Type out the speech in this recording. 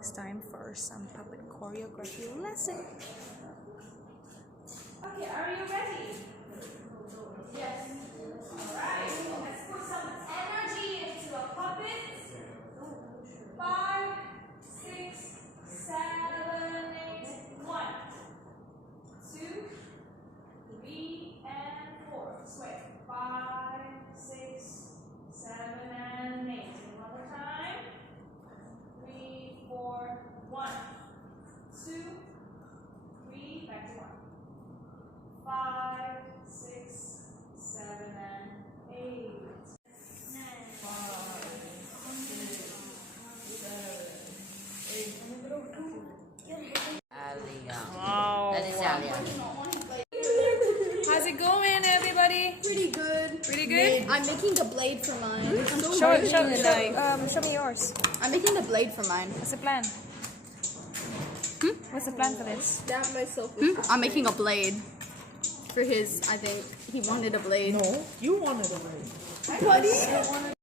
It's time for some puppet choreography lesson. Okay, are you ready? Yes. Alright, let's put some energy into a puppet. 5, 6, 7, 8, 1, 2, 3, and 4. Sway. 5, 6, 7, and 8. One more time. 3, 4, 1, 2, 3, back to 1. 5, 6, 7, and 8. Wow. How's it going, everybody? Pretty good. Pretty good? I'm making a blade for mine. Show me yours. I'm making a blade for mine. What's the plan? What's the plan for this? Stab myself. I'm making a blade for his. I think he wanted a blade. No, you wanted a blade. Buddy.